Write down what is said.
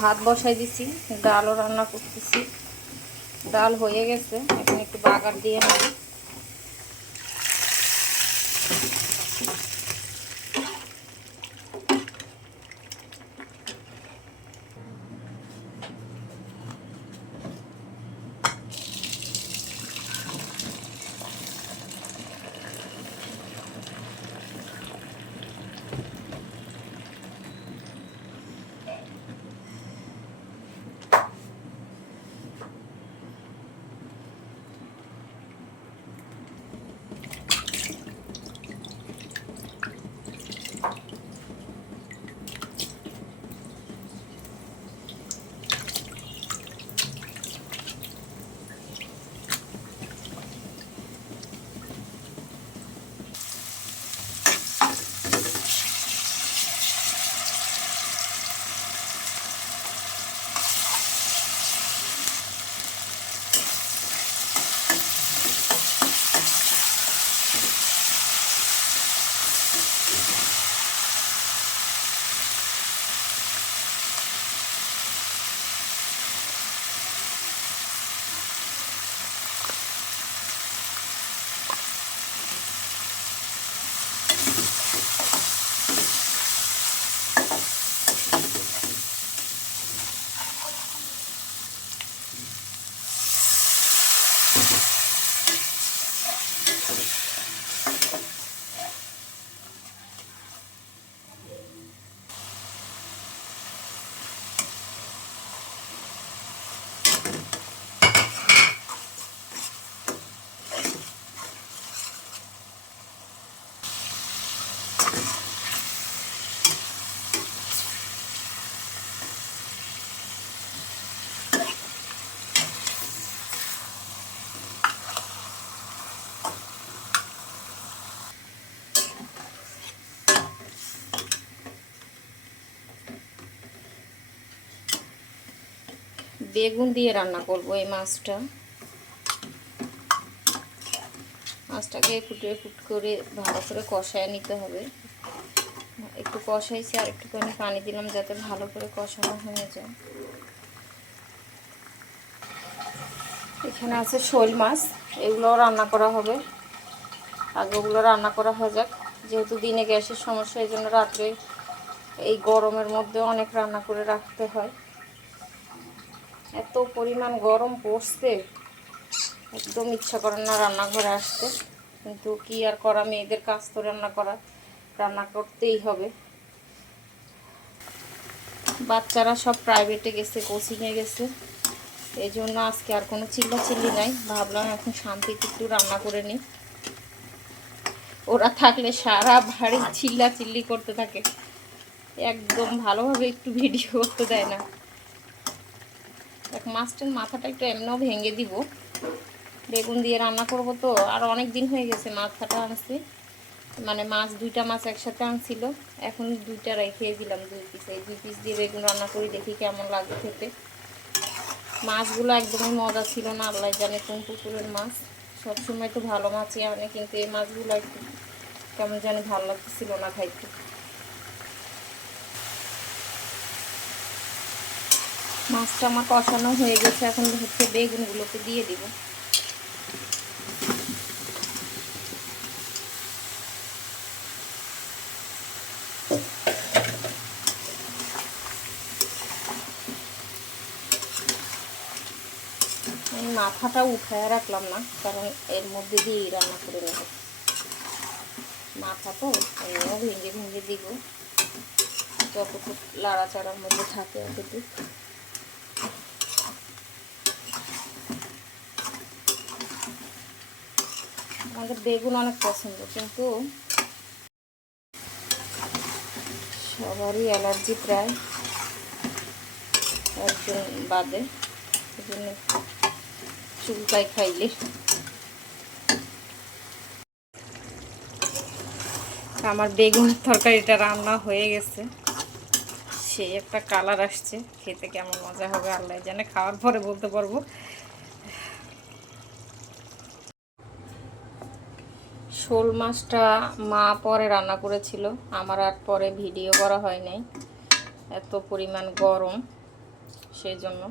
ভাত বসাই দিছি, ডালও রান্না করতেছি। ডাল হয়ে গেছে, এখন একটু বাগার দিয়ে নেব। বেগুন দিয়ে রান্না করব এই মাছটা। মাছটাকে ফুট করে ভালো করে কষায় নিতে হবে। একটু কষাইছি, আর একটুখানি পানি দিলাম যাতে ভালো করে কষানো হয়ে যায়। এখানে আছে শোল মাছ, এগুলোও রান্না করা হবে। আগে ওগুলো রান্না করা হয়ে যাক, যেহেতু দিনে গ্যাসের সমস্যা, এই জন্য রাত্রে এই গরমের মধ্যে অনেক রান্না করে রাখতে হয়। এত পরিমাণ গরম পড়ছে, একদম ইচ্ছা করে না রান্নাঘরে আসতে, কিন্তু কি আর করা, মেয়েদের কাজ তো রান্না করতেই হবে। বাচ্চারা সব প্রাইভেটে গেছে, কোচিংয়ে গেছে, এই জন্য আজকে আর কোনো চিল্লাচিল্লি নাই। ভাবলাম এখন শান্তিতে একটু রান্না করে নিই। ওরা থাকলে সারা বাড়ি চিল্লাচিল্লি করতে থাকে, একদম ভালোভাবে একটু ভিডিও করতে দেয় না। এক মাছটার মাথাটা একটু এমনিও ভেঙে দিব, বেগুন দিয়ে রান্না করব তো। আর অনেক দিন হয়ে গেছে মাথাটা আনছি, মানে মাছ দুইটা মাছ একসাথে আনছিল, এখন দুইটা রেখে দিলাম, 2 পিস। এই 2 পিস দিয়ে বেগুন রান্না করি, দেখি কেমন লাগে খেতে। মাছগুলো একদমই মজা ছিল না, আল্লাহ জানে কোন পুকুরের মাছ। সবসময় তো ভালো মাছই আনে, কিন্তু এই মাছগুলো একটু কেমন জানি ভালো লাগতেছিল না খাইতে। মাছটা আমার কষানো হয়ে গেছে, এখন হচ্ছে বেগুনগুলোকে দিয়ে দিব। আমি মাথাটা উঠায় রাখলাম না, কারণ এর মধ্যে দিয়েই রান্না করে নেব। মাথা তো এমনিও ভেঙে ভেঙে দিব, যতটুকু লাড়াচাড়ার মধ্যে থাকে অতটুকু। আমাদের বেগুন অনেক পছন্দ, কিন্তু সবারই অ্যালার্জি প্রায়, একজন বাদে, এই জন্য চুলকায় খাইলে। আমার বেগুন তরকারিটা রান্না হয়ে গেছে, সেই একটা কালার আসছে, খেতে কেমন মজা হবে আল্লাহ জানে, খাওয়ার পরে বলতে পারবো। শোল মাছটা মা পরে রান্না করেছিল, আমার আর পরে ভিডিও করা হয় নাই, এত পরিমাণ গরম সেই জন্য।